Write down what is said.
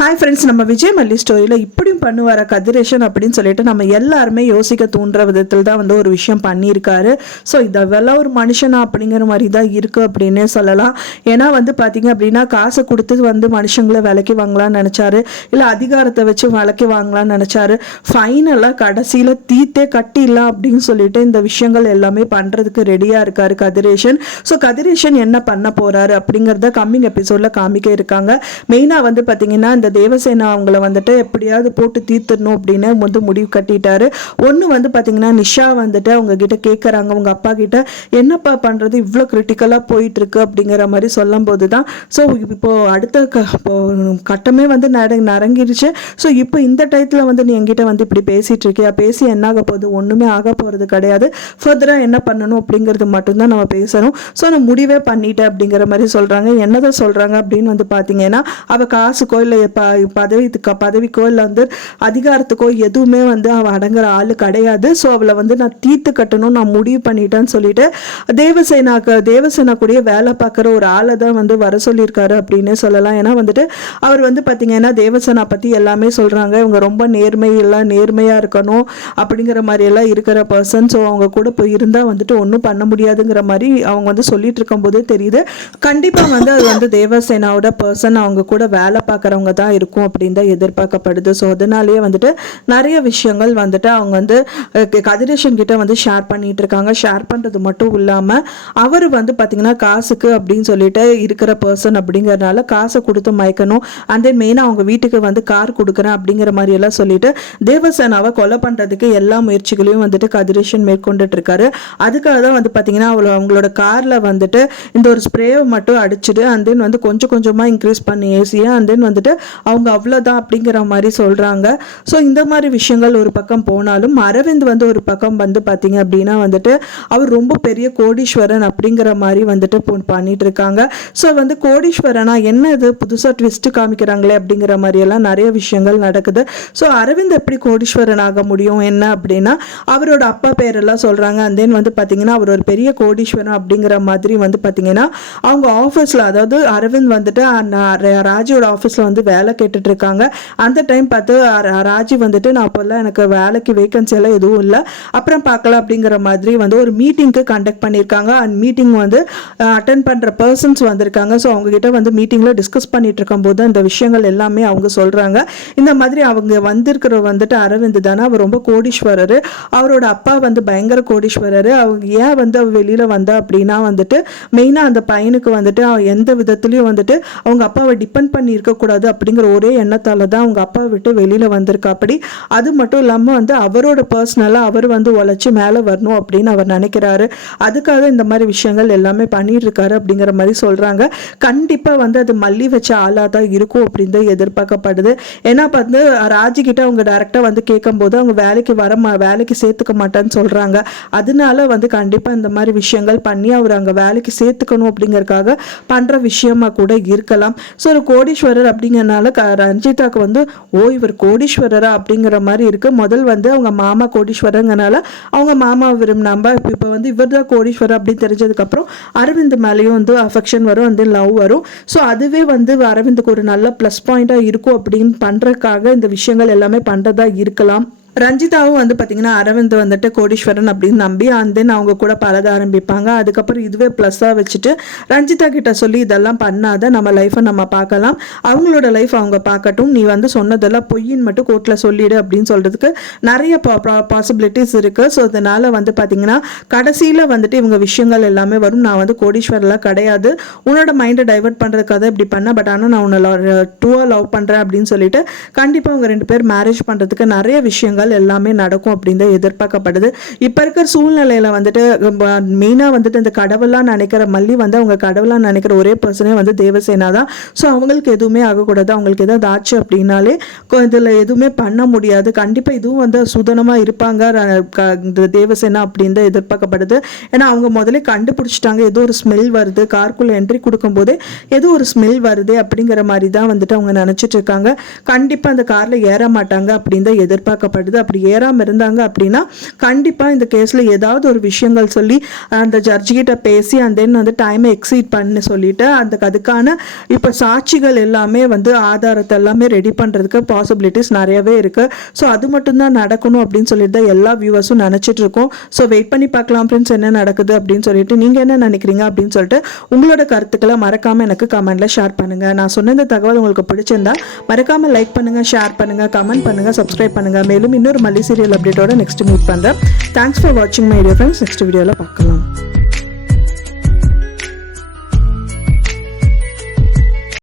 Hi friends, நம்ம விஜய் மல்லி ஸ்டோரியில் இப்படியும் பண்ணுவார கதிரேஷன் அப்படின்னு சொல்லிட்டு நம்ம எல்லாருமே யோசிக்க தூண்டுற விதத்தில் தான் வந்து ஒரு விஷயம் பண்ணியிருக்காரு. ஸோ இதெல்லாம் ஒரு மனுஷனா அப்படிங்கிற மாதிரி தான் இருக்குது அப்படின்னே சொல்லலாம். ஏன்னா வந்து பார்த்தீங்க அப்படின்னா காசை கொடுத்து வந்து மனுஷங்களை விலைக்கு வாங்கலாம்னு நினச்சாரு, இல்லை அதிகாரத்தை வச்சு விலைக்கு வாங்கலாம்னு நினச்சாரு. ஃபைனலாக கடைசியில் தீத்தே கட்டிடலாம் அப்படின்னு சொல்லிட்டு இந்த விஷயங்கள் எல்லாமே பண்ணுறதுக்கு ரெடியாக இருக்காரு கதிரேஷன். ஸோ கதிரேஷன் என்ன பண்ண போகிறாரு அப்படிங்கிறத கம்மிங் எபிசோடில் காமிக்க இருக்காங்க. மெயினாக வந்து பார்த்தீங்கன்னா இந்த தேவசேனா அவங்கள வந்துட்டு எப்படியாவது போட்டு தீர்த்துடணும் அப்படின்னு வந்து முடிவு கட்டிட்டாரு. ஒன்று வந்து பார்த்தீங்கன்னா நிஷா வந்துட்டு அவங்க கிட்ட கேட்குறாங்க, உங்கள் அப்பா கிட்ட என்னப்பா பண்ணுறது இவ்வளோ கிரிட்டிக்கலாக போயிட்டு இருக்கு அப்படிங்கிற மாதிரி சொல்லும் போது தான் ஸோ இப்போ அடுத்த கட்டமே வந்து நரங்கிருச்சு. ஸோ இப்போ இந்த டயத்தில் வந்து நீ என்கிட்ட வந்து இப்படி பேசிட்டு இருக்கியா, பேசி என்ன ஆக போகுது, ஒன்றுமே ஆக போகிறது கிடையாது, ஃபர்தராக என்ன பண்ணணும் அப்படிங்கிறது மட்டும்தான் நம்ம பேசணும். ஸோ நான் முடிவே பண்ணிட்டேன் அப்படிங்கிற மாதிரி சொல்கிறாங்க. என்னதான் சொல்கிறாங்க அப்படின்னு வந்து பார்த்தீங்கன்னா, அவள் காசுக்கோ இல்லை பதவிக்கோ இல்லை வந்து அதிகாரத்துக்கோ எதுவுமே வந்து அவள் அடங்குற ஆள் கிடையாது. ஸோ அவளை வந்து நான் தீர்த்து கட்டணும், நான் முடிவு பண்ணிட்டேன்னு சொல்லிட்டு தேவசேனா கூடிய வேலை பார்க்குற ஒரு ஆளை தான் வந்து வர சொல்லியிருக்காரு அப்படின்னே சொல்லலாம். ஏன்னா வந்துட்டு அவர் வந்து பார்த்தீங்கன்னா தேவசேனா பற்றி எல்லாமே சொல்கிறாங்க, இவங்க ரொம்ப நேர்மையாக இருக்கணும் அப்படிங்கிற மாதிரி எல்லாம் இருக்கிற பர்சன். ஸோ அவங்க கூட போய் இருந்தால் வந்துட்டு ஒன்றும் பண்ண முடியாதுங்கிற மாதிரி அவங்க வந்து சொல்லிட்டு இருக்கும்போதே தெரியுது. கண்டிப்பாக வந்து அது வந்து தேவசேனாவோட பர்சன், அவங்க கூட வேலை பார்க்குறவங்க தான் இருக்கும் அப்படின்னு தான் எதிர்பார்க்கப்படுது. ஸோ அதனாலேயே வந்துட்டு நிறைய விஷயங்கள் வந்துட்டு அவங்க வந்து கதிரேஷன் கிட்ட வந்து ஷேர் பண்ணிட்டு இருக்காங்க. ஷேர் பண்ணுறது மட்டும் இல்லாமல் அவர் வந்து பார்த்தீங்கன்னா காசுக்கு அப்படின்னு சொல்லிட்டு இருக்கிற பர்சன் அப்படிங்கிறதுனால காசை கொடுத்து மயக்கணும். அண்ட் தென் மெயினாக அவங்க வீட்டுக்கு வந்து கார் கொடுக்குறேன் அப்படிங்கிற மாதிரி எல்லாம் சொல்லிட்டு தேவசேனாவை கொலை பண்ணுறதுக்கு எல்லா முயற்சிகளையும் வந்துட்டு கதிரேஷன் மேற்கொண்டுட்டு இருக்காரு. அதுக்காக தான் வந்து பார்த்தீங்கன்னா அவங்களோட காரில் வந்துட்டு இந்த ஒரு ஸ்ப்ரேவை மட்டும் அடிச்சுட்டு அண்ட் தென் வந்து கொஞ்சம் கொஞ்சமாக இன்க்ரீஸ் பண்ணி ஏசியை அண்ட் தென் வந்துட்டு அவங்க அவ்வளோதான் அப்படிங்கிற மாதிரி சொல்கிறாங்க. ஸோ இந்த மாதிரி விஷயங்கள் ஒரு பக்கம் போனாலும் அரவிந்த் வந்து ஒரு பக்கம் வந்து பார்த்தீங்க அப்படின்னா வந்துட்டு அவர் ரொம்ப பெரிய கோடீஸ்வரன் அப்படிங்கிற மாதிரி வந்துட்டு பண்ணிட்டு இருக்காங்க. ஸோ வந்து கோடீஸ்வரனா என்ன இது புதுசாக ட்விஸ்ட் காமிக்கிறாங்களே அப்படிங்கிற மாதிரியெல்லாம் நிறைய விஷயங்கள் நடக்குது. ஸோ அரவிந்த் எப்படி கோடீஸ்வரன் ஆக முடியும் என்ன அப்படின்னா அவரோட அப்பா பேரெல்லாம் சொல்கிறாங்க. அண்ட் தென் வந்து பார்த்தீங்கன்னா அவர் ஒரு பெரிய கோடீஸ்வரன் அப்படிங்கிற மாதிரி வந்து பார்த்தீங்கன்னா அவங்க ஆஃபீஸில், அதாவது அரவிந்த் வந்துட்டு ராஜியோட ஆஃபீஸில் வந்து வேலை கேட்டுட்டு இருக்காங்க. அந்த டைம் பார்த்து ராஜி வந்துட்டு நான் அப்போல்லாம் எனக்கு வேலைக்கு வேகன்சி எல்லாம் எதுவும் இல்லை, அப்புறம் பார்க்கலாம் அப்படிங்கிற மாதிரி வந்து ஒரு மீட்டிங்க்கு கண்டக்ட் பண்ணியிருக்காங்க. அண்ட் மீட்டிங் வந்து அட்டென்ட் பண்ணுற பர்சன்ஸ் வந்திருக்காங்க. ஸோ அவங்ககிட்ட வந்து மீட்டிங்கில் டிஸ்கஸ் பண்ணிட்டு இருக்கும்போது இந்த விஷயங்கள் எல்லாமே அவங்க சொல்கிறாங்க. இந்த மாதிரி அவங்க வந்திருக்கிற வந்துட்டு அரவிந்த் தானே, அவர் ரொம்ப கோடீஸ்வரர், அவரோட அப்பா வந்து பயங்கர கோடீஸ்வரர். அவங்க ஏன் வந்து அவர் வெளியில் வந்தா அப்படின்னா வந்துட்டு மெயினாக அந்த பையனுக்கு வந்துட்டு எந்த விதத்துலையும் வந்துட்டு அவங்க அப்பாவை டிபெண்ட் பண்ணி இருக்கக்கூடாது அப்படிங்கிற ஒரே எண்ணத்தால் தான் அவங்க அப்பா விட்டு வெளியில் வந்திருக்கா. அப்படி அது மட்டும் இல்லாமல் வந்து அவரோட பர்சனலாக அவர் வந்து உழைச்சி மேலே வரணும் அப்படின்னு அவர் நினைக்கிறாரு. அதுக்காக இந்த மாதிரி விஷயங்கள் எல்லாமே பண்ணிட்டு இருக்காரு அப்படிங்கிற மாதிரி சொல்கிறாங்க. கண்டிப்பாக வந்து அது மல்லி வச்ச ஆளாக தான் இருக்கும் அப்படின்னு தான் எதிர்பார்க்கப்படுது. ஏன்னா வந்து ராஜிக்கிட்ட அவங்க டைரெக்டாக வந்து கேட்கும்போது அவங்க வேலைக்கு சேர்த்துக்க மாட்டேன்னு சொல்கிறாங்க. அதனால வந்து கண்டிப்பாக இந்த மாதிரி விஷயங்கள் பண்ணி அவர் அங்கே வேலைக்கு சேர்த்துக்கணும் அப்படிங்கிறதுக்காக பண்ணுற விஷயமா கூட இருக்கலாம். ஸோ ஒரு கோடீஸ்வரர் அப்படிங்கிறனால ரஞ்சிதாக்கு வந்து இவர் கோடீஸ்வரரா அப்படிங்கிற மாதிரி இருக்கு. முதல் வந்து அவங்க மாமா கோடீஸ்வரங்கிறனால அவங்க மாமா விரும்பினாம இப்போ வந்து இவர் தான் கோடீஸ்வரர் அப்படின்னு தெரிஞ்சதுக்கப்புறம் அரவிந்த் மேலேயும் வந்து அஃபெக்ஷன் வரும், வந்து லவ் வரும். ஸோ அதுவே வந்து அரவிந்துக்கு ஒரு நல்ல ப்ளஸ் பாயிண்டாக இருக்கும் அப்படின்னு பண்ணுறதுக்காக இந்த விஷயங்கள் எல்லாமே பண்ணுறதா இருக்கலாம். ரஞ்சிதாவும் வந்து பார்த்தீங்கன்னா அரவிந்த் வந்துட்டு கோடீஸ்வரன் அப்படின்னு நம்பி அண்ட் தென் அவங்க கூட பழக ஆரம்பிப்பாங்க. அதுக்கப்புறம் இதுவே ப்ளஸ்ஸாக வச்சுட்டு ரஞ்சிதா கிட்ட சொல்லி இதெல்லாம் பண்ணாத, நம்ம லைஃப்பை நம்ம பார்க்கலாம், அவங்களோட லைஃப் அவங்க பார்க்கட்டும், நீ வந்து சொன்னதெல்லாம் பொய்ன்னு மட்டும் கோர்ட்டில் சொல்லிடு அப்படின்னு சொல்கிறதுக்கு நிறைய பாசிபிலிட்டிஸ் இருக்குது. ஸோ அதனால் வந்து பார்த்தீங்கன்னா கடைசியில் வந்துட்டு இவங்க விஷயங்கள் எல்லாமே வரும். நான் வந்து கோடீஸ்வரெலாம் கிடையாது, உன்னோட மைண்டை டைவெர்ட் பண்ணுறதுக்காக இப்படி பண்ண, பட் ஆனால் நான் உன்னை ட்ரூவாக லவ் பண்ணுறேன் அப்படின்னு சொல்லிட்டு கண்டிப்பாக அவங்க 2 பேர் மேரேஜ் பண்ணுறதுக்கு நிறைய விஷயங்கள் எல்லாமே நடக்கும் அப்படின்னு எதிர்பார்க்கப்படுது. இப்போ இருக்கிற சூழ்நிலையில வந்துட்டு மெயினாக வந்துட்டு இந்த கடவுளாக நினைக்கிற மல்லி வந்து அவங்க கடவுளாக நினைக்கிற ஒரே பர்சனே வந்து தேவசேனா தான். ஸோ அவங்களுக்கு எதுவுமே ஆகக்கூடாது, அவங்களுக்கு எதாவது ஆச்சு அப்படின்னாலே இதில் எதுவுமே பண்ண முடியாது. கண்டிப்பாக இதுவும் வந்து சுதனமாக இருப்பாங்க தேவசேனா அப்படின்னு தான் எதிர்பார்க்கப்படுது. ஏன்னா அவங்க முதல்ல கண்டுபிடிச்சிட்டாங்க, ஏதோ ஒரு ஸ்மெல் வருது, காருக்குள்ளே என்ட்ரி கொடுக்கும்போதே ஏதோ ஒரு ஸ்மெல் வருது அப்படிங்கிற மாதிரி தான் வந்துட்டு அவங்க நினச்சிட்டு இருக்காங்க. கண்டிப்பாக அந்த காரில் ஏற மாட்டாங்க அப்படின்னு தான் எதிர்பார்க்கப்படுது. வருது. அப்படி ஏறாமல் இருந்தாங்க அப்படின்னா கண்டிப்பாக இந்த கேஸில் ஏதாவது ஒரு விஷயங்கள் சொல்லி அந்த ஜட்ஜிகிட்ட பேசி அண்ட் தென் வந்து டைமை எக்ஸீட் பண்ணி சொல்லிட்டு அதுக்கான இப்போ சாட்சிகள் எல்லாமே வந்து ஆதாரத்தை எல்லாமே ரெடி பண்ணுறதுக்கு பாசிபிலிட்டிஸ் நிறையவே இருக்குது. ஸோ அது மட்டும்தான் நடக்கணும் அப்படின்னு சொல்லிட்டு தான் எல்லா வியூவர்ஸும் நினச்சிட்டு இருக்கோம். ஸோ வெயிட் பண்ணி பார்க்கலாம் ஃப்ரெண்ட்ஸ் என்ன நடக்குது அப்படின்னு சொல்லிட்டு. நீங்கள் என்ன நினைக்கிறீங்க அப்படின்னு சொல்லிட்டு உங்களோட கருத்துக்களை மறக்காமல் எனக்கு கமெண்ட்டில் ஷேர் பண்ணுங்கள். நான் சொன்ன இந்த தகவல் உங்களுக்கு பிடிச்சிருந்தா மறக்காமல் லைக் பண்ணுங்கள், ஷேர் பண்ணுங்கள், கமெண்ட் பண்ணுங்கள், சப்ஸ்கிரைப் பண்ணுங்கள். மேலும் இன்னொரு மல்லி சீரியல் அப்டேட்டோட நெக்ஸ்ட் மீட் பண்ணுறேன். தேங்க்ஸ் ஃபார் வாட்சிங் மை டியர் ஃப்ரெண்ட்ஸ். நெக்ஸ்ட் வீடியோவில் பார்க்கலாம்.